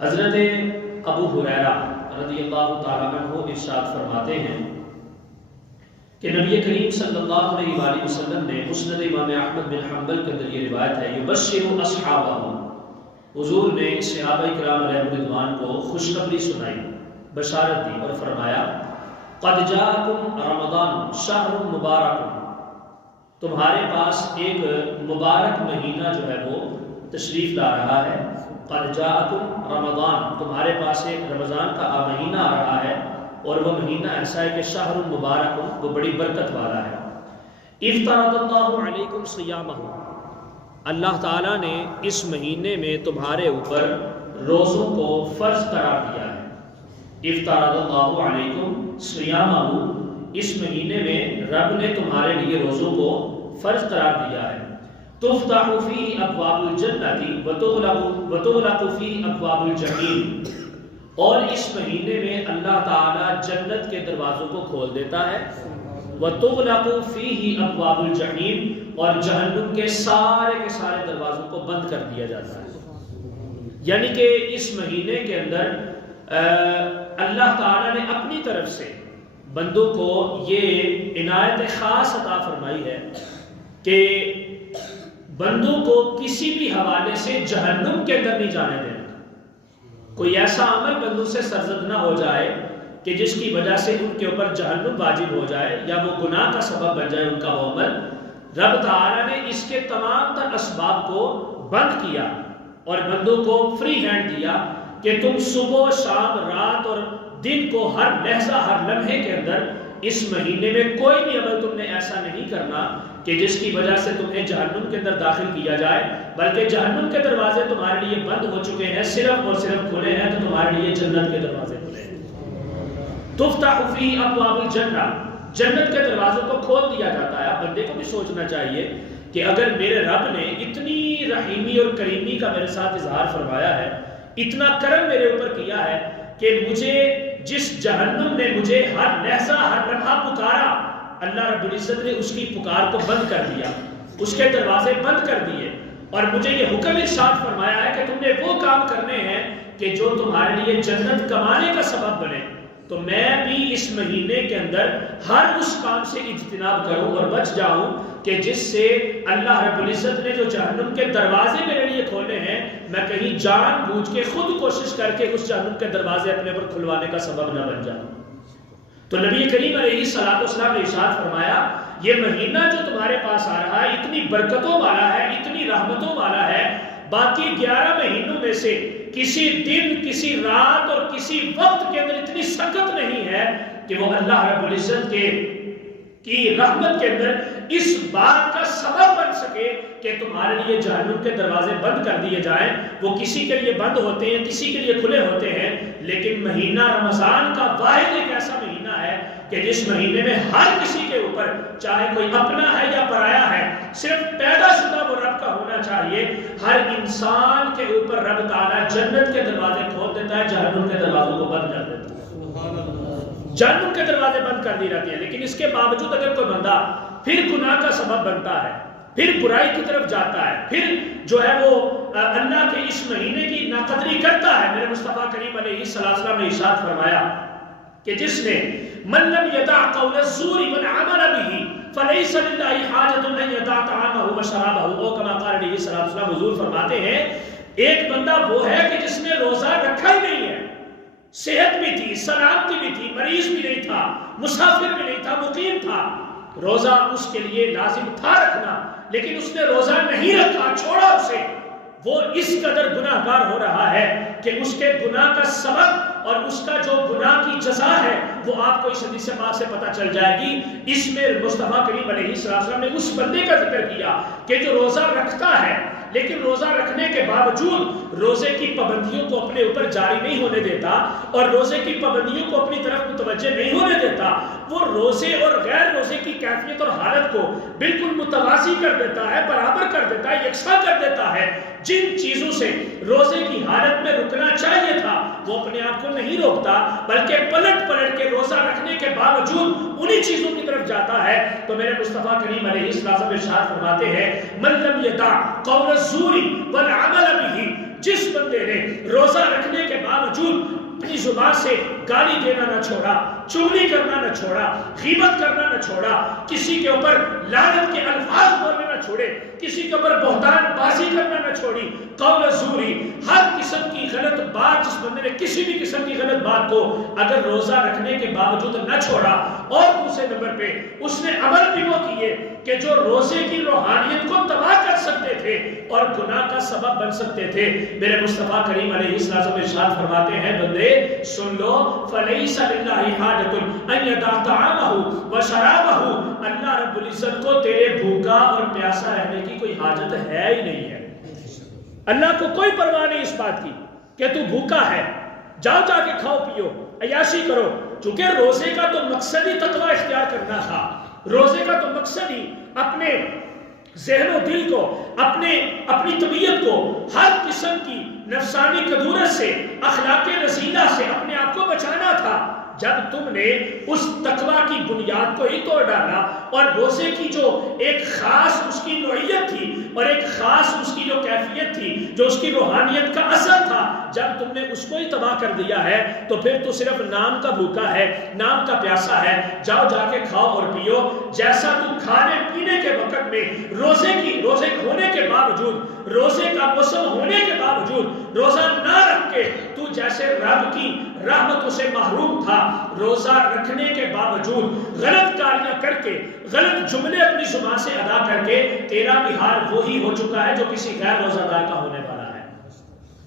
حضرت ابو ہریرہ رضی اللہ تعالیٰ عنہ ارشاد فرماتے ہیں کہ نبی کریم صلی اللہ علیہ وآلہ وسلم نے مسند امام احمد بن حنبل کے اندر یہ روایت ہے یبشر اصحابہ، حضور نے صحابہ کرام علیہ رضوان کو خوشخبری سنائی، بشارت دی اور فرمایا قد جاءکم رمضان شہر مبارک، تمہارے پاس ایک مبارک مہینہ جو ہے وہ تشریف لا رہا ہے۔ قد جاءکم رمضان، تمہارے پاس ایک رمضان کا مہینہ آ رہا ہے، اور وہ مہینہ ایسا ہے کہ شہر مبارک، وہ بڑی برکت والا ہے۔ افترض اللہ علیکم صیامہ، اللہ تعالیٰ نے اس مہینے میں تمہارے اوپر روزوں کو فرض قرار دیا ہے۔ افترض اللہ علیکم صیامہ، اس مہینے میں رب نے تمہارے لیے روزوں کو فرض قرار دیا ہے۔ تفتح فیہ ابواب الجنۃ وتغلق فیہ ابواب الجحیم، اور اس مہینے میں اللہ تعالیٰ جنت کے دروازوں کو کھول دیتا ہے، وتغلق فیہ ابواب الجحیم، اور جہنم کے سارے دروازوں کو بند کر دیا جاتا ہے۔ یعنی کہ اس مہینے کے اندر اللہ تعالیٰ نے اپنی طرف سے بندوں کو یہ عنایت خاص عطا فرمائی ہے کہ بندوں کو کسی بھی حوالے سے جہنم کے اندر نہیں جانے دینا۔ کوئی ایسا عمل بندوں سے سرزد نہ ہو جائے کہ جس کی وجہ سے ان کے اوپر جہنم واجب ہو جائے یا وہ گناہ کا سبب بن جائے ان کا وہ عمل۔ رب تعالیٰ نے اس کے تمام تر اسباب کو بند کیا اور بندوں کو فری ہینڈ دیا کہ تم صبح شام رات اور دن کو ہر لحظہ ہر لمحے کے اندر اس مہینے میں کوئی بھی عمل تم نے ایسا نہیں کرنا کہ جس کی وجہ سے تمہیں جہنم کے اندر داخل کیا جائے، بلکہ جہنم کے دروازے تمہارے لیے بند ہو چکے ہیں، صرف اور صرف کھلے ہیں تو تمہارے لیے جنت کے دروازے کھلے ہیں۔ تفتح فی ابواب الجنہ، جنت کے دروازوں کو کھول دیا جاتا ہے۔ اب بندے کو بھی سوچنا چاہیے کہ اگر میرے رب نے اتنی رحیمی اور کریمی کا میرے ساتھ اظہار فرمایا ہے، اتنا کرم میرے اوپر کیا ہے کہ مجھے جس جہنم نے مجھے ہر لحظہ ہر لمحہ پکارا، اللہ رب العزت نے اس کی پکار کو بند کر دیا، اس کے دروازے بند کر دیے، اور مجھے یہ حکم ارشاد فرمایا ہے کہ تم نے وہ کام کرنے ہیں کہ جو تمہارے لیے جنت کمانے کا سبب بنے، تو میں بھی اس مہینے کے اندر ہر اس کام سے اجتناب کروں اور بچ جاؤں کہ جس سے اللہ رب العزت نے جو جہنم کے دروازے میرے لیے کھولے ہیں، میں کہیں جان بوجھ کے خود کوشش کر کے اس جہنم کے دروازے اپنے پر کھلوانے کا سبب نہ بن جاؤں۔ تو نبی کریم علیہ السلام نے ارشاد فرمایا یہ مہینہ جو تمہارے پاس آ رہا ہے اتنی برکتوں والا ہے، اتنی رحمتوں والا ہے، باقی 11 مہینوں میں سے کسی دن کسی رات اور کسی وقت کے اندر اتنی سخت نہیں ہے کہ وہ اللہ رب العزت کی رحمت کے اندر اس بات کا سبب بن سکے کہ تمہارے لیے جہنم کے دروازے بند کر دیے جائیں۔ وہ کسی کے لیے بند ہوتے ہیں، کسی کے لیے کھلے ہوتے ہیں، لیکن مہینہ رمضان کا واحد ایک ایسا مہینہ ہے کہ جس مہینے میں ہر کسی کے اوپر، چاہے کوئی اپنا ہے یا پرایا ہے، صرف پیدا شدہ وہ رب کا ہونا چاہیے، ہر انسان کے اوپر رب تعالیٰ جنت کے دروازے کھول دیتا ہے، جہنم کے دروازوں کو بند کر دیتا ہے۔ جہنم کے دروازے بند کر دی جاتے ہیں، لیکن اس کے باوجود اگر کوئی بندہ پھر گناہ کا سبب بنتا ہے، پھر برائی کی طرف جاتا ہے، پھر جو ہے وہ اللہ کے اس مہینے کی ناقدری کرتا ہے، میرے مصطفیٰ کریم علیہ السلام نے ارشاد فرمایا کہ جس نے من لم يدع قول الزور والعمل به فليس لله حاجة ان يدع طعامه وشرابه، او كما قال علیہ السلام، حضور فرماتے ہیں ایک بندہ وہ ہے کہ جس نے روزہ رکھا ہی نہیں ہے، صحت بھی تھی، سلامتی بھی تھی، مریض بھی نہیں تھا، مسافر بھی نہیں تھا، مقیم تھا، روزہ اس کے لیے لازم تھا رکھنا، لیکن اس نے روزہ نہیں رکھا، چھوڑا اسے، وہ اس قدر گناہ گار ہو رہا ہے کہ اس کے گناہ کا سبب اور اس کا جو گناہ کی جزا ہے وہ آپ کو اس حدیث پاک سے پتہ چل جائے گی۔ اس میں مصطفیٰ کریم علیہ السلام نے اس بندے کا ذکر کیا کہ جو روزہ رکھتا ہے لیکن روزہ رکھنے کے باوجود روزے کی پابندیوں کو اپنے اوپر جاری نہیں ہونے دیتا اور روزے کی پابندیوں کو اپنی طرف متوجہ نہیں ہونے دیتا، وہ روزے اور غیر روزے کی کیفیت اور حالت کو بالکل متوازی کر دیتا ہے، برابر کر دیتا ہے، یکساں کر دیتا ہے۔ جن چیزوں سے روزے کی حالت میں رکنا چاہیے تھا وہ اپنے آپ کو نہیں روکتا، بلکہ پلٹ پلٹ کے روزہ رکھنے کے باوجود انہی چیزوں کی طرف جاتا ہے۔ تو میرے مصطفیٰ کریم علیہ السلام ارشاد فرماتے ہیں من لم یدع قول الزور والعمل به جس بندے نے روزہ رکھنے کے باوجود اپنی زبان سے گالی دینا نہ چھوڑا، چغلی کرنا نہ چھوڑا، غیبت کرنا نہ چھوڑا، کسی کے اوپر لعنت کے الفاظ بولنے نہ چھوڑے، کسی کے اوپر بہتان بازی کرنا نہ چھوڑی، قول زوری، ہر قسم کی غلط بات، جس بندے نے کسی بھی قسم کی غلط بات کو اگر روزہ رکھنے کے باوجود نہ چھوڑا، اور دوسرے نمبر پہ اس نے عمل بھی وہ کیے کہ جو روزے کی روحانیت کو تباہ کر سکتے تھے اور گناہ کا سبب بن سکتے تھے، میرے مصطفیٰ کریم علیہ السلام ارشاد فرماتے ہیں بندے سن لو فَلَيْسَ لِلَّهِ حَاجَةٌ أَن يَدَعَ طَعَامَهُ وَشَرَابَهُ، اللہ رب العزت کو تیرے بھوکا اور پیاسا رہنے کی کوئی حاجت ہے ہی نہیں ہے۔ اللہ کو کوئی پرواہ نہیں اس بات کی کہ تو بھوکا ہے، جاؤ جا کے کھاؤ پیو عیاشی کرو، چونکہ روزے کا تو مقصد ہی تقوی اختیار کرنا تھا، روزے کا تو مقصد ہی اپنے ذہن و دل کو، اپنی طبیعت کو ہر قسم کی نفسانی کدورت سے، اخلاق رذیلہ سے اپنے آپ کو بچانا تھا۔ جب تم نے اس تقوی کی بنیاد کو ہی توڑ ڈالا اور روزے کی جو ایک خاص اس کی نوعیت تھی اور ایک خاص اس کی جو کیفیت تھی، جو اس کی روحانیت کا اثر تھا، جب تم نے اس کو ہی تباہ کر دیا ہے تو پھر تو صرف نام کا بھوکا ہے، نام کا پیاسا ہے، جاؤ جا کے کھاؤ اور پیو۔ جیسا تم کھانے پینے کے وقت میں روزے ہونے کے باوجود، روزے کا موسم ہونے کے باوجود روزہ نہ رکھ کے تو جیسے رب کی رحمتوں سے محروم تھا، روزہ رکھنے کے باوجود غلط کاریاں کر کے، غلط جملے اپنی زبان سے ادا کر کے، تیرا بھی حال وہی ہو چکا ہے جو کسی غیر روزہ دار کا ہونے والا ہے۔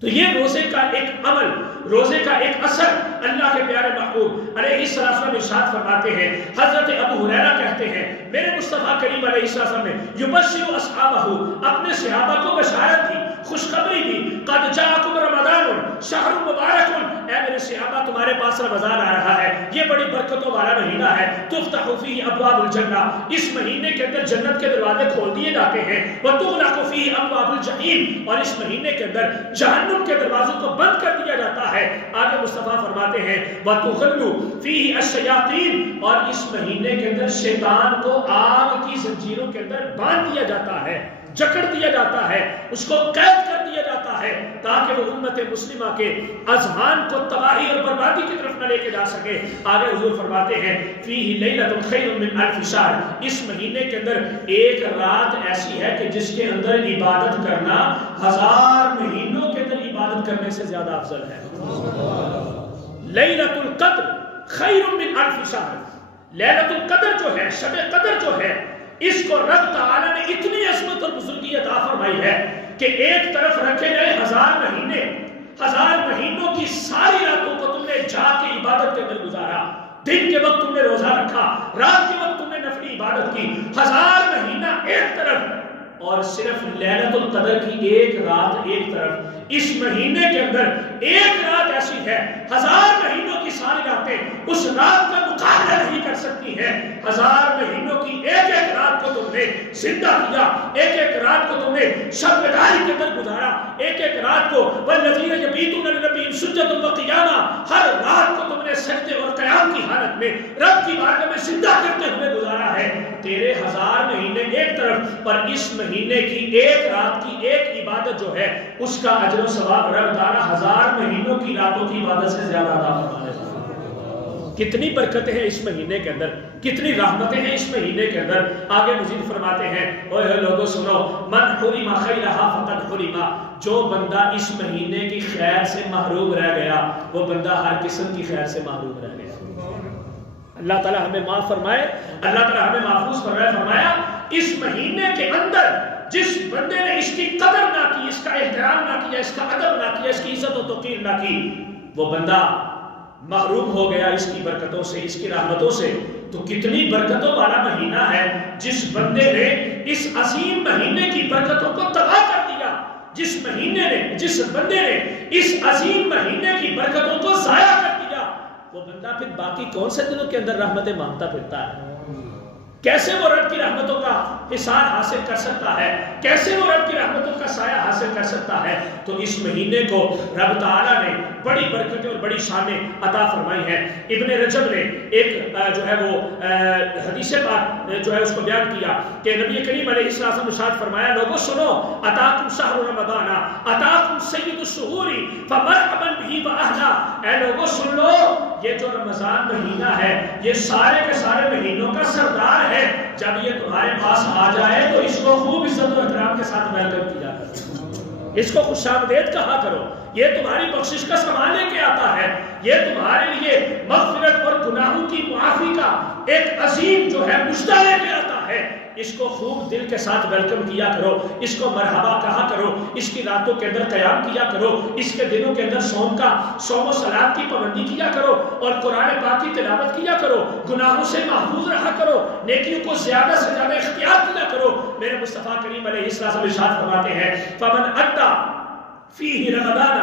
تو یہ روزے کا ایک عمل، روزے کا ایک اثر اللہ کے پیارے محبوب علیہ السلام ارشاد فرماتے ہیں۔ حضرت ابو ہریرہ کہتے ہیں میرے مصطفیٰ کریم علیہ السلام نے یبشر اصحابہ، اپنے صحابہ کو بشارت دی، خوشخبری دی، قد جاءکم رمضان شہر مبارک، اے میرے صحابہ تمہارے پاس رمضان آ رہا ہے، یہ بڑی برکتوں والا مہینہ ہے، تفتح فیہ ابواب الجنہ، اس مہینے کے اندر جنت کے دروازے کھول دیے جاتے ہیں، وتغلق فیہ ابواب الجحیم، اور اس مہینے کے اندر جہنم کے دروازوں کو بند کر دیا جاتا ہے۔ آگے مصطفیٰ فرماتے ہیں وتغل فیہ الشیاطین، اور اس مہینے کے اندر شیطان کو آگ کی زنجیروں کے اندر باندھ دیا جاتا ہے، جکڑ دیا جاتا ہے، اس کو قید کر دیا جاتا ہے تاکہ وہ امت مسلمہ کے اذہان کو تباہی اور بربادی کی طرف نہ لے کے جا سکے۔ آگے حضور فرماتے ہیں فیہ لیلۃ خیر من الف شہر، اس مہینے کے اندر ایک رات ایسی ہے کہ جس کے اندر عبادت کرنا 1000 مہینوں کے اندر عبادت کرنے سے زیادہ افضل ہے۔ لیلۃ القدر خیر من الف شہر، لیلۃ القدر جو ہے، شب قدر جو ہے، اس کو رب تعالی نے اتنی عظمت اور بزرگی عطا فرمائی ہے کہ ایک طرف رکھے گئے 1000 مہینے، 1000 مہینوں کی ساری راتوں کو تم نے جا کے عبادت کے اندر گزارا، دن کے وقت تم نے روزہ رکھا، رات کے وقت تم نے نفلی عبادت کی، 1000 مہینہ ایک طرف اور صرف لیلۃ القدر کی ایک رات ایک طرف۔ اس مہینے کے اندر ایک رات ایسی ہے، 1000 مہینوں کی ساری راتیں اس رات کا مقابلہ نہیں کر سکتی ہیں۔ 1000 مہینوں کی ایک ایک رات کو تم نے زندہ کیا، ایک ایک رات کو تم نے شب بیداری کے اندر گزارا، ایک ایک رات کو والذین یبیتون لربہم سجدا وقیاما، ہر رات کو تم نے سجدے اور قیام کی حالت میں رب کی بارگاہ میں زندہ کرتے ہوئے گزارا ہے۔ تیرے 1000 مہینے ایک طرف اور اس مہینے کی ایک رات کی ایک عبادت جو ہے اس کا اجر و ثواب رب تعالی 1000 مہینوں کی راتوں کی عبادت سے زیادہ عطا فرمانے والا ہے۔ کتنی برکتیں ہیں اس مہینے کے اندر، کتنی رحمتیں ہیں اس مہینے کے اندر۔ آگے مزید فرماتے ہیں اوہ لوگوں سنو، من حرم خیرہا فقد حرم، جو بندہ اس مہینے کی خیر سے محروم رہ گیا وہ بندہ ہر قسم کی خیر سے محروم رہ گیا۔ اللہ تعالیٰ ہمیں معاف فرمائے، اللہ تعالیٰ ہمیں محفوظ فرمایا۔ اس مہینے کے اندر جس بندے نے اس کی قدر نہ کی، اس کا احترام نہ کیا، اس کا ادب نہ کیا، اس کی عزت و توقیر نہ کی، وہ بندہ محروم ہو گیا اس کی برکتوں سے، اس کی رحمتوں سے۔ تو کتنی برکتوں والا مہینہ ہے جس بندے نے اس عظیم مہینے کی برکتوں کو تباہ کر دیا، جس بندے نے اس عظیم مہینے کی برکتوں کو ضائع کر دیا، وہ بندہ پھر باقی کون سے دنوں کے اندر رحمتیں مانگتا پھرتا ہے؟ کیسے وہ رب کی رحمتوں کا حصار حاصل کر سکتا ہے، کیسے وہ رب کی رحمتوں کا سایہ حاصل کر سکتا ہے؟ تو اس مہینے کو رب تعالیٰ نے بڑی برکتیں اور بڑی شانیں عطا فرمائی ہیں۔ ابن رجب نے ایک جو ہے وہ حدیث پاک جو ہے اس کو بیان کیا کہ نبی کریم علیہ السلام نے ارشاد فرمایا، لوگوں سنو، اتاکم شہر رمضان اتاکم سید الشہور فمرحبا بہ واہلا، اے لوگوں سن لو، یہ جو رمضان مہینہ ہے یہ سارے کے سارے مہینوں کا سردار ہے، جب یہ تمہارے پاس آ جائے تو اس کو خوب عزت و احترام کے ساتھ ویلکم کیا کرو، اس کو خوش آمدید کہا کرو، یہ تمہاری بخشش کا سامان لے کے آتا ہے، یہ تمہارے لیے مغفرت اور گناہوں کی معافی کا ایک عظیم جو ہے مژدہ لے کے آتا ہے، اس کو خوب دل کے ساتھ ویلکم کیا کرو، اس کو مرحبا کہا کرو، اس کی راتوں کے اندر قیام کیا کرو، اس کے دنوں کے اندر صوم و صلاۃ کی پابندی کیا کرو اور قرآن پاک کی تلاوت کیا کرو، گناہوں سے محفوظ رہا کرو، نیکیوں کو زیادہ سے زیادہ اختیار کیا کرو۔ میرے مصطفیٰ کریم علیہ السلام ارشاد فرماتے ہیں، فمن ادا فیہ رمضان،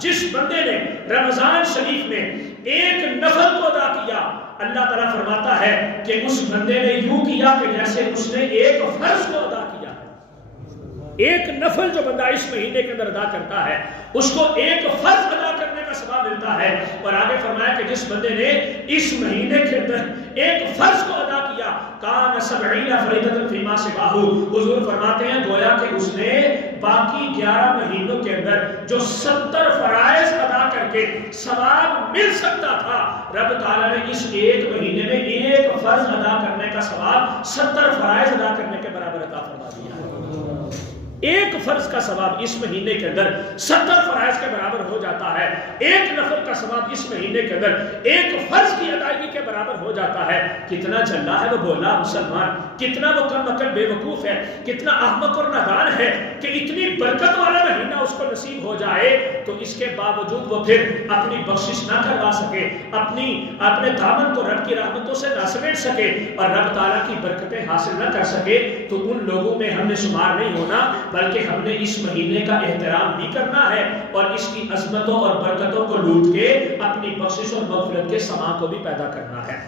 جس بندے نے رمضان شریف میں ایک نفل کو ادا کیا، اللہ تعالیٰ فرماتا ہے کہ اس بندے نے یوں کیا کہ جیسے اس نے ایک فرض کو ادا کیا ہے۔ ایک نفل جو بندہ اس مہینے کے اندر ادا کرتا ہے اس کو ایک فرض ادا کرنے کا ثواب ملتا ہے، اور آگے فرمایا کہ جس بندے نے اس مہینے کے اندر ایک فرض کو ادا کیا، کان 70 فریضۃ فیما سواہ، حضور فرماتے ہیں گویا کہ اس نے باقی 11 مہینوں کے اندر جو 70 فرائض ادا کر کے ثواب مل سکتا تھا، رب تعالیٰ نے اس ایک مہینے میں ایک فرض ادا کرنے کا ثواب 70 فرائض ادا کرنے کے برابر عطا فرما دیا ہے۔ ایک فرض کا ثواب اس مہینے کے اندر 70 فرائض کے برابر ہو جاتا ہے، ایک نفل کا ثواب اس مہینے کے اندر ایک فرض کی ادائیگی کے برابر ہو جاتا ہے۔ کتنا جھلا ہے وہ بھولا مسلمان، کتنا وہ کم عقل بے وقوف ہے، کتنا احمق اور نادان ہے کہ اتنی برکت والا مہینہ اس کو نصیب ہو جائے تو اس کے باوجود وہ پھر اپنی بخشش نہ کروا سکے، اپنے دامن کو رب کی رحمتوں سے نہ سمیٹ سکے اور رب تعالیٰ کی برکتیں حاصل نہ کر سکے، تو ان لوگوں میں ہم نے شمار نہیں ہونا، بلکہ ہم نے اس مہینے کا احترام بھی کرنا ہے اور اس کی عظمتوں اور برکتوں کو لوٹ کے اپنی بخشش اور مغفرت کے سماں کو بھی پیدا کرنا ہے۔